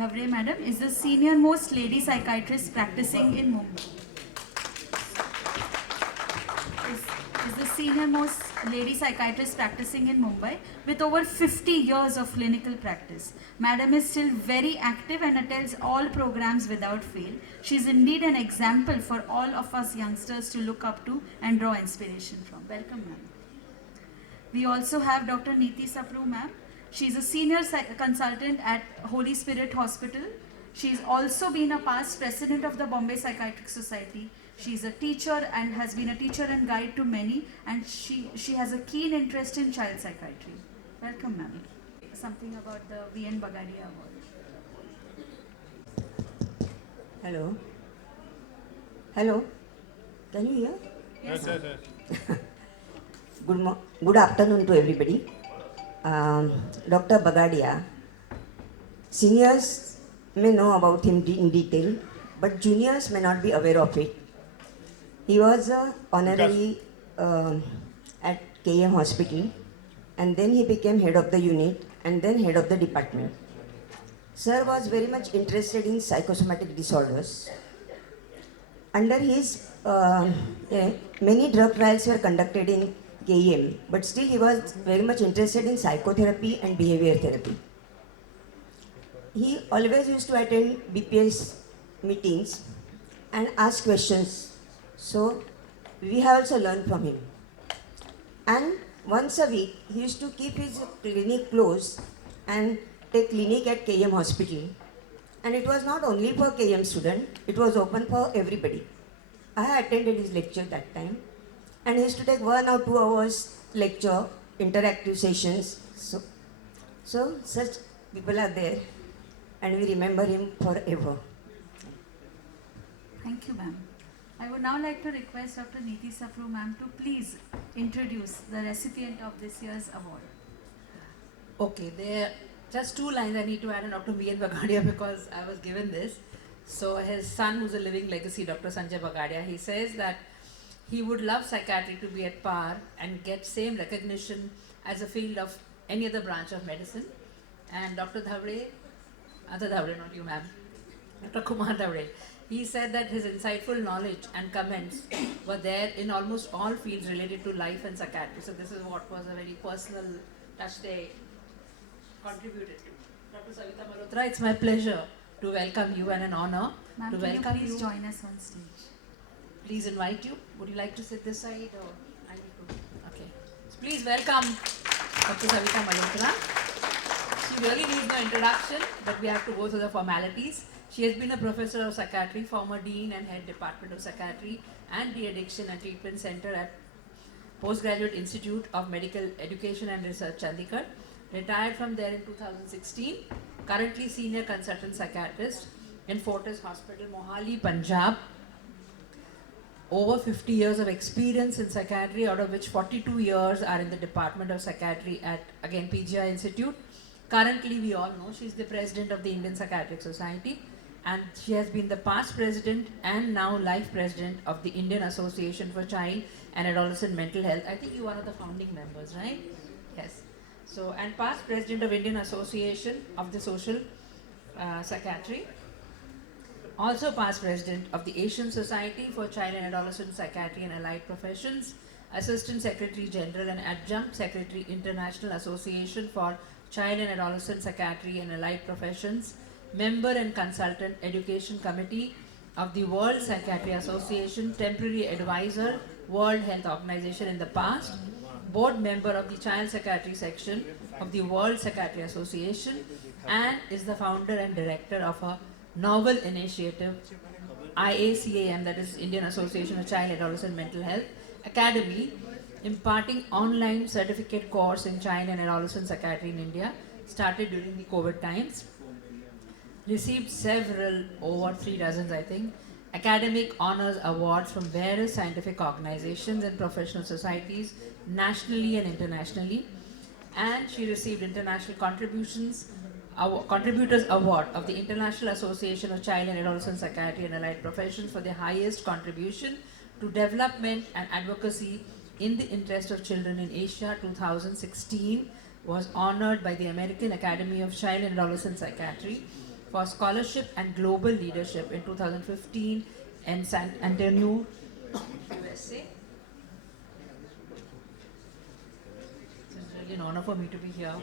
Dhavre madam is the senior most lady psychiatrist practicing in Mumbai. Is, is the senior most lady psychiatrist practicing in Mumbai with over 50 years of clinical practice. Madam is still very active and attends all programs without fail. She is indeed an example for all of us youngsters to look up to and draw inspiration from. Welcome, ma'am. We also have Dr. Neeti Sapru, ma'am. She's a senior consultant at Holy Spirit Hospital. She's also been a past president of the Bombay Psychiatric Society. She's a teacher and has been a teacher and guide to many, and she has a keen interest in child psychiatry. Welcome, ma'am. Something about the V.N. Bagadia Award. Hello. Hello. Can you hear? Yes, sir. Good afternoon to everybody. Dr. Bagadia. Seniors may know about him in detail, but juniors may not be aware of it. He was honorary at KM Hospital, and then he became head of the unit and then head of the department. Sir was very much interested in psychosomatic disorders. Under his, many drug trials were conducted in KM, but still he was very much interested in psychotherapy and behavior therapy. He always used to attend BPS meetings and ask questions. So we have also learned from him. And once a week, he used to keep his clinic closed and take clinic at KM Hospital. And it was not only for KM student, it was open for everybody. I had attended his lecture that time. And he used to take 1 or 2 hours lecture, interactive sessions. So such people are there, and we remember him forever. Thank you, ma'am. I would now like to request Dr. Neeti Sapru, ma'am, to please introduce the recipient of this year's award. Okay, there are just 2 lines I need to add on Dr. V.N. Bagadia because I was given this. So his son, who's a living legacy, Dr. Sanjay Bagadia, he says that he would love psychiatry to be at par and get same recognition as a field of any other branch of medicine. And Dr. Dhavre, other Dhavre, not you ma'am, Dr. Kumar Dhavre, he said that his insightful knowledge and comments were there in almost all fields related to life and psychiatry. So this is what was a very personal touch they contributed to. Dr. Savita Malhotra, it's my pleasure to welcome you and an honor Ma'am, to can you welcome please you. join us on stage? Please invite you. Would you like to sit this side or I need to? Okay. So please welcome Dr. Savita Malhotra. She really needs no introduction, but we have to go through the formalities. She has been a professor of psychiatry, former dean and head department of psychiatry and de-addiction and treatment center at Postgraduate Institute of Medical Education and Research, Chandigarh. Retired from there in 2016. Currently senior consultant psychiatrist in Fortis Hospital, Mohali, Punjab. Over 50 years of experience in psychiatry, out of which 42 years are in the Department of Psychiatry at, again, PGI Institute. Currently, we all know she's the president of the Indian Psychiatric Society, and she has been the past president and now life president of the Indian Association for Child and Adolescent Mental Health. I think you're one of the founding members, right? Yes. So, and past president of Indian Association of the Social Psychiatry. Also past president of the Asian Society for Child and Adolescent Psychiatry and Allied Professions, Assistant Secretary General and Adjunct Secretary International Association for Child and Adolescent Psychiatry and Allied Professions, Member and Consultant Education Committee of the World Psychiatry Association, Temporary Advisor, World Health Organization in the past, Board Member of the Child Psychiatry Section of the World Psychiatry Association, and is the founder and director of a novel initiative, IACAM, that is Indian Association of Child and Adolescent Mental Health Academy, imparting online certificate course in child and adolescent psychiatry in India, started during the COVID times. Received several, over 3 dozens I think, academic honors awards from various scientific organizations and professional societies, nationally and internationally. And she received International Contributors Award of the International Association of Child and Adolescent Psychiatry and Allied Professions for the highest contribution to development and advocacy in the interest of children in Asia 2016, was honored by the American Academy of Child and Adolescent Psychiatry for scholarship and global leadership in 2015 in San Antonio, USA. It's really an honor for me to be here.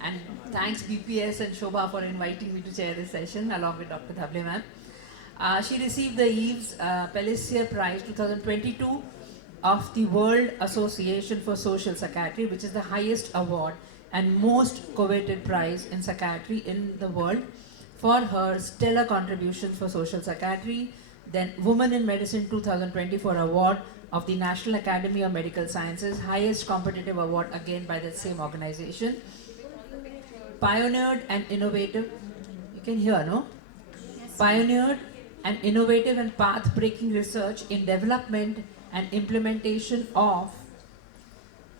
And thanks BPS and Shobha for inviting me to chair this session along with Dr. Dhable ma'am. She received the Yves Pellissier Prize 2022 of the World Association for Social Psychiatry, which is the highest award and most coveted prize in psychiatry in the world, for her stellar contributions for social psychiatry. Then Women in Medicine 2024 award of the National Academy of Medical Sciences, highest competitive award again by the same organization. Pioneered and innovative, you can hear, no? Pioneered and innovative and path-breaking research in development and implementation of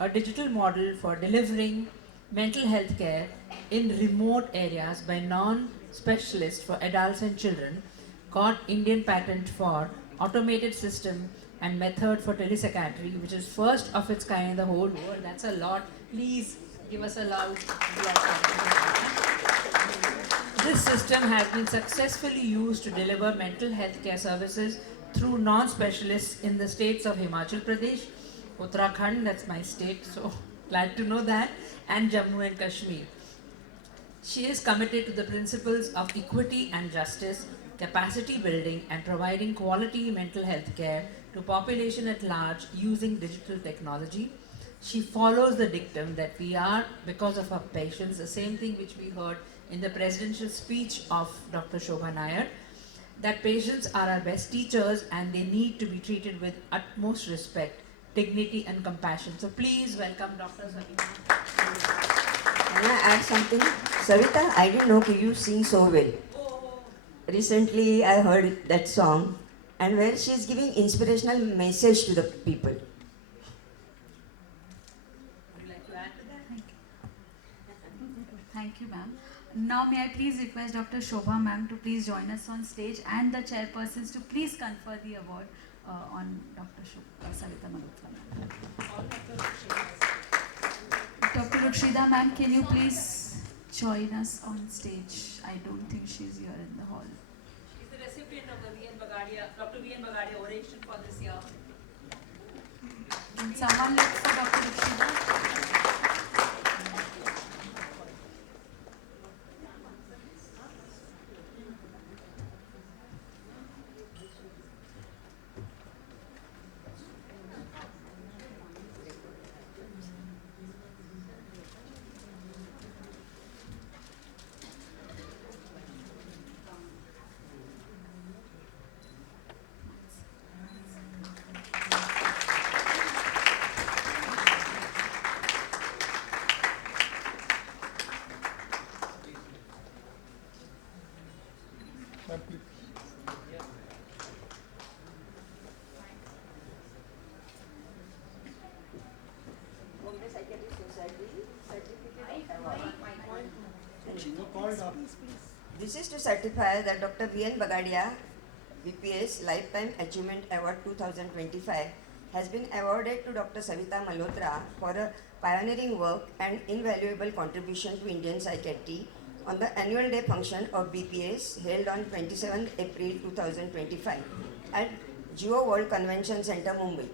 a digital model for delivering mental health care in remote areas by non-specialists for adults and children, got Indian patent for automated system and method for telepsychiatry, which is first of its kind in the whole world. That's a lot. Please give us a loud applause. This system has been successfully used to deliver mental health care services through non-specialists in the states of Himachal Pradesh, Uttarakhand, that's my state, so glad to know that, and Jammu and Kashmir. She is committed to the principles of equity and justice, capacity building, and providing quality mental health care to population at large using digital technology. She follows the dictum that we are, because of our patients, the same thing which we heard in the presidential speech of Dr. Shobha Nair, that patients are our best teachers and they need to be treated with utmost respect, dignity and compassion. So please welcome Dr. Savita. Can I add something? Savita, I didn't know you sing so well. Recently, I heard that song, and where she is giving inspirational message to the people. Would you like to add to that? Thank you, ma'am. Now, may I please request Dr. Shobha ma'am to please join us on stage and the chairpersons to please confer the award on Dr. Savita Malhotra ma'am. Dr. Rukshida ma'am, can you please join us on stage? I don't think she's here in the hall. She's the recipient of the V.N. Bagadia, Dr. V.N. Bagadia oration for this year. Can someone look for Dr. Rukshida? This is to certify that Dr. V.N. Bagadia, BPS Lifetime Achievement Award 2025 has been awarded to Dr. Savita Malhotra for a pioneering work and invaluable contribution to Indian psychiatry on the annual day function of BPS held on 27th April 2025 at Geo World Convention Center, Mumbai.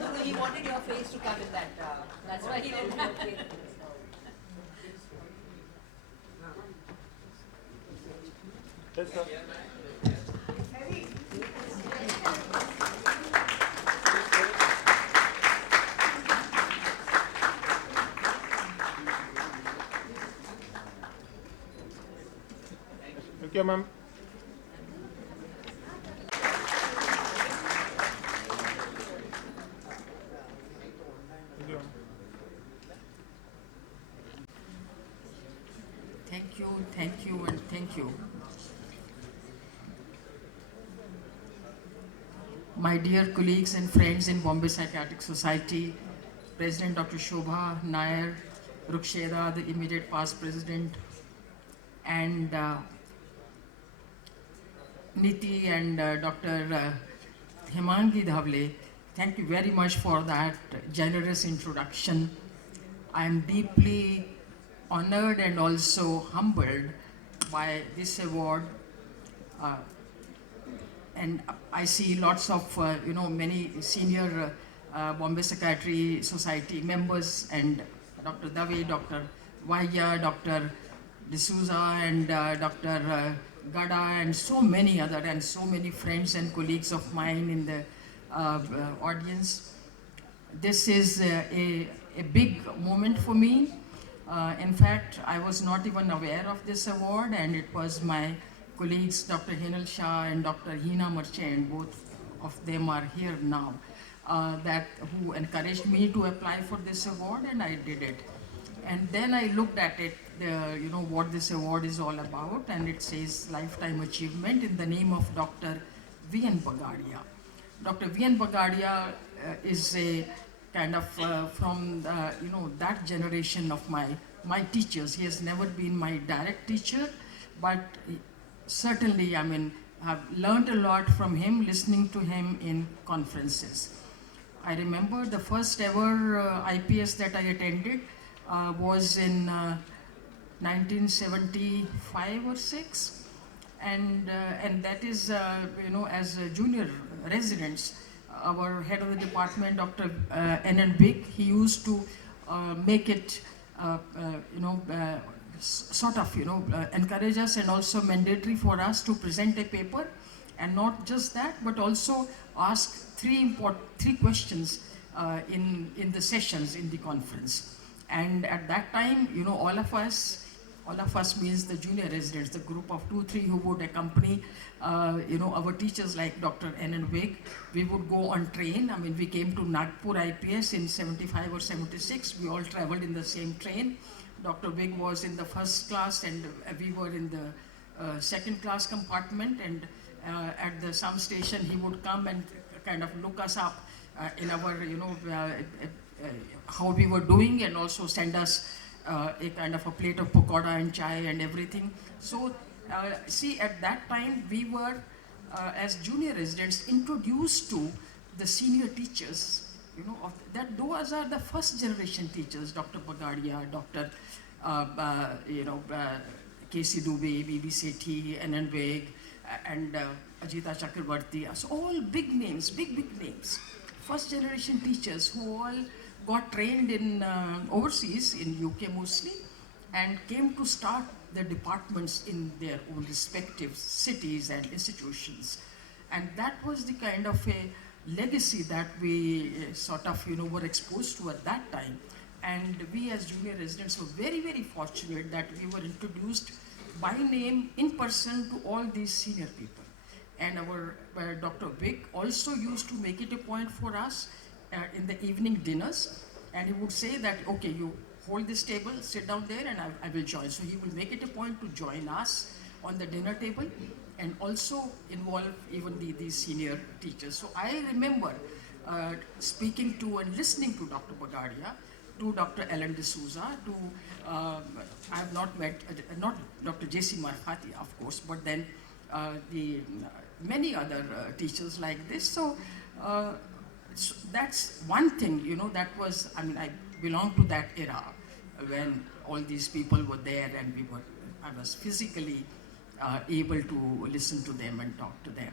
No, he wanted your face to come in that. That's why he didn't have it. Yes, sir. Thank you, ma'am. Thank you, and thank you. My dear colleagues and friends in Bombay Psychiatric Society, President Dr. Shobha Nair, Ruksheda, the immediate past president, and Niti and Dr. Himangi Dhable, thank you very much for that generous introduction. I am deeply honored and also humbled by this award. Uh, and I see lots of, many senior Bombay Psychiatry Society members and Dr. Dave, Dr. Vaya, Dr. D'Souza and Dr. Gada and so many other and so many friends and colleagues of mine in the audience. This is a big moment for me. In fact, I was not even aware of this award, and it was my colleagues, Dr. Hinal Shah and Dr. Hina Marchand, both of them are here now, who encouraged me to apply for this award, and I did it. And then I looked at it, what this award is all about, and it says Lifetime Achievement in the name of Dr. V.N. Bagadia. Dr. V.N. Bagadia is a kind of from that generation of my teachers. He has never been my direct teacher, but certainly, I've learned a lot from him, listening to him in conferences. I remember the first ever IPS that I attended was in 1975 or 6, and that is as junior residents, our head of the department, Dr. N.N. Big, he used to make it encourage us and also mandatory for us to present a paper, and not just that, but also ask three questions in the sessions in the conference. And at that time, all of us means the junior residents, the group of 2-3 who would accompany, our teachers like Dr. N.N. Vig. We would go on train. We came to Nagpur IPS in 75 or 76. We all traveled in the same train. Dr. Vig was in the first class, and we were in the second class compartment. And at some station, he would come and kind of look us up in our, how we were doing, and also send us a kind of a plate of pakoda and chai and everything. So, see, at that time, we were, as junior residents, introduced to the senior teachers. That those are the first generation teachers, Dr. Bagadia, Dr. K.C. Dubey, B.B. Sethi, N.N. Vig, and Ajita Chakrabarti. So all big names, big names. First generation teachers who all got trained in overseas, in UK mostly, and came to start the departments in their own respective cities and institutions. And that was the kind of a legacy that we were exposed to at that time. And we as junior residents were very, very fortunate that we were introduced by name in person to all these senior people. And our Dr. Vic also used to make it a point for us in the evening dinners, and he would say that, okay, you hold this table, sit down there, and I will join. So he will make it a point to join us on the dinner table, and also involve even these senior teachers. So I remember speaking to and listening to Dr. Bagadia, to Dr. Ellen D'Souza, to, I have not met, not Dr. J.C. Marfati, of course, but then the many other teachers like this. So that's one thing, that was, I belong to that era when all these people were there, and I was physically able to listen to them and talk to them.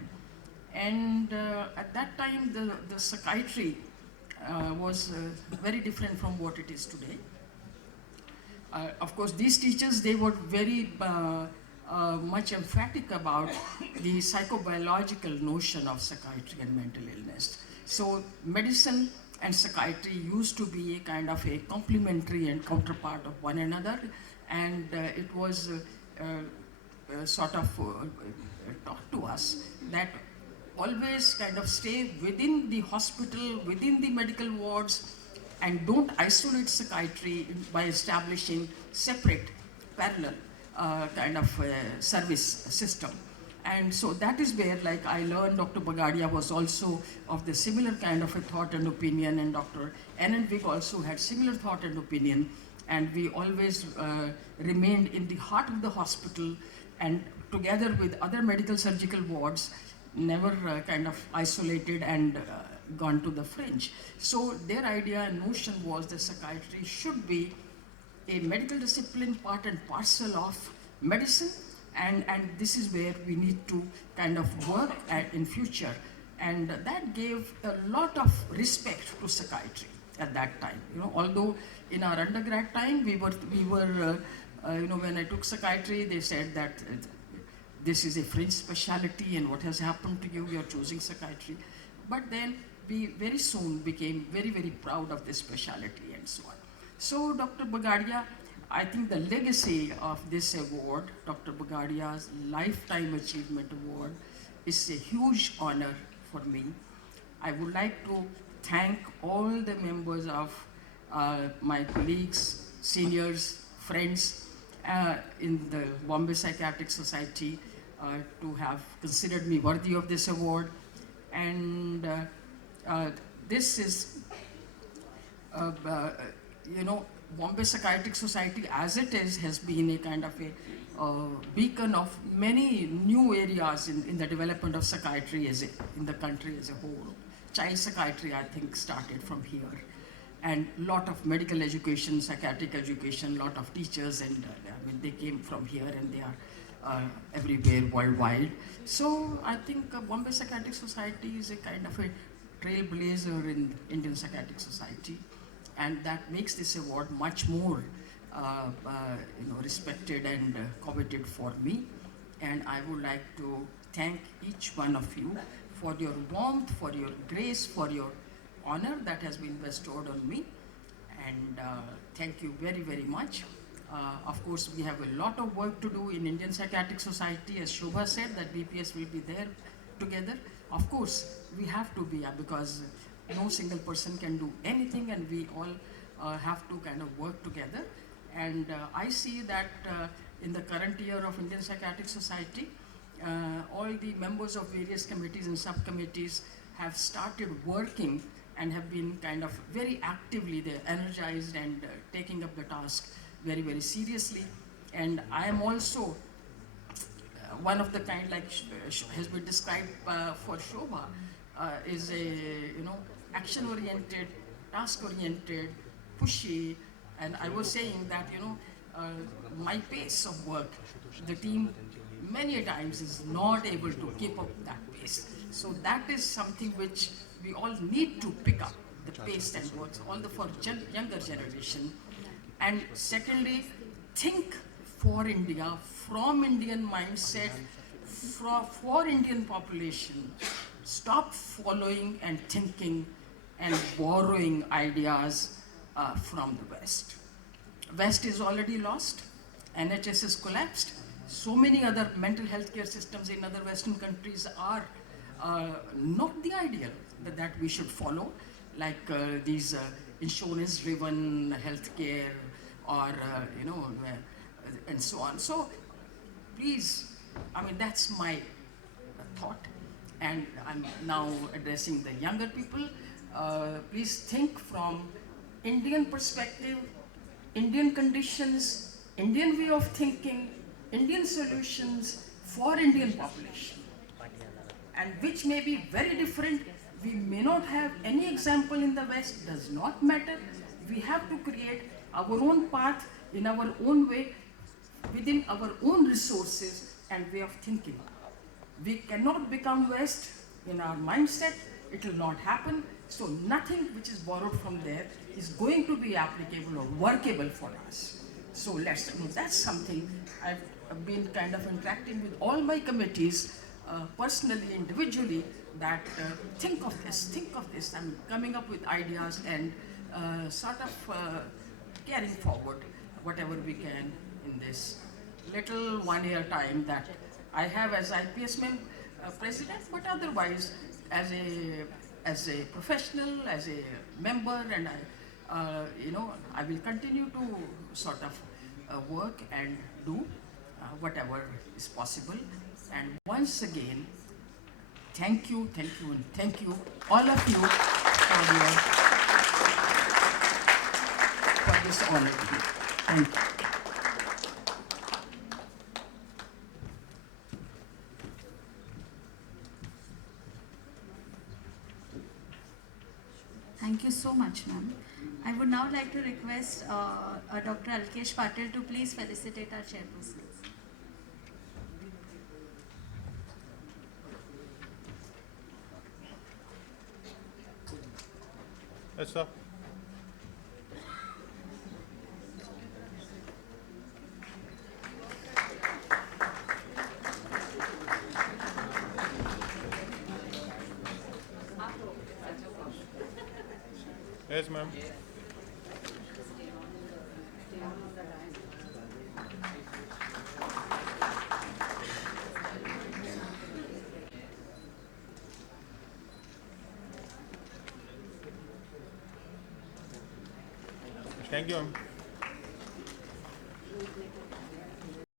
And at that time, the psychiatry was very different from what it is today. Of course, these teachers, they were very much emphatic about the psychobiological notion of psychiatry and mental illness. So medicine and psychiatry used to be a kind of a complementary and counterpart of one another, and it was taught to us that always kind of stay within the hospital, within the medical wards, and don't isolate psychiatry by establishing separate, parallel kind of service system. And so that is where, like, I learned Dr. Bagadia was also of the similar kind of a thought and opinion, and Dr. N.N. Vig also had similar thought and opinion, and we always remained in the heart of the hospital, and together with other medical surgical wards, never kind of isolated and gone to the fringe. So their idea and notion was that psychiatry should be a medical discipline part and parcel of medicine, and this is where we need to kind of work in future. And that gave a lot of respect to psychiatry at that time. Although in our undergrad time we were when I took psychiatry, they said that this is a fringe specialty and what has happened to you, you're choosing psychiatry. But then we very soon became very, very proud of this specialty and so on. So Dr. Bagadia, I think the legacy of this award, Dr. Bagadia's Lifetime Achievement Award, is a huge honor for me. I would like to thank all the members of my colleagues, seniors, friends in the Bombay Psychiatric Society to have considered me worthy of this award. And this is, Bombay Psychiatric Society as it is has been a kind of a beacon of many new areas in the development of psychiatry in the country as a whole. Child psychiatry, I think, started from here. And lot of medical education, psychiatric education, lot of teachers, and they came from here and they are everywhere worldwide. So I think Bombay Psychiatric Society is a kind of a trailblazer in Indian Psychiatric Society, and that makes this award much more respected and coveted for me. And I would like to thank each one of you for your warmth, for your grace, for your honor that has been bestowed on me. And thank you very, very much. Of course, we have a lot of work to do in Indian Psychiatric Society. As Shobha said, that BPS will be there together. Of course, we have to be, because no single person can do anything, and we all have to kind of work together. And I see that in the current year of Indian Psychiatric Society, all the members of various committees and subcommittees have started working and have been kind of very actively, they're energized and taking up the task very, very seriously. And I am also one of the kind, like has been described for Shobha, is a action-oriented, task-oriented, pushy. And I was saying that my pace of work, the team many a times is not able to keep up that pace. So that is something which we all need to pick up, the pace and works, all the for younger generation. And secondly, think for India, from Indian mindset, for Indian population. Stop following and thinking and borrowing ideas from the West. West is already lost, NHS is collapsed. So many other mental health care systems in other Western countries are not the ideal that we should follow, like these insurance-driven healthcare or, and so on. So please, that's my thought. And I'm now addressing the younger people. Please think from Indian perspective, Indian conditions, Indian way of thinking, Indian solutions for Indian population, and which may be very different. We may not have any example in the West, does not matter. We have to create our own path in our own way, within our own resources and way of thinking. We cannot become West in our mindset, it will not happen. So nothing which is borrowed from there is going to be applicable or workable for us. So that's something I've been kind of interacting with all my committees, personally, individually, that think of this, coming up with ideas and sort of carrying forward whatever we can in this little 1 year time that I have as IPS president, but otherwise as a professional, as a member, and I will continue to sort of work and do whatever is possible. And once again, thank you, and thank you, all of you, for this honor to me. Thank you. Thank you so so much, ma'am. I would now like to request Dr. Alkesh Patil to please felicitate our chairpersons. Yes, sir. Yes, ma'am. Thank you, ma'am.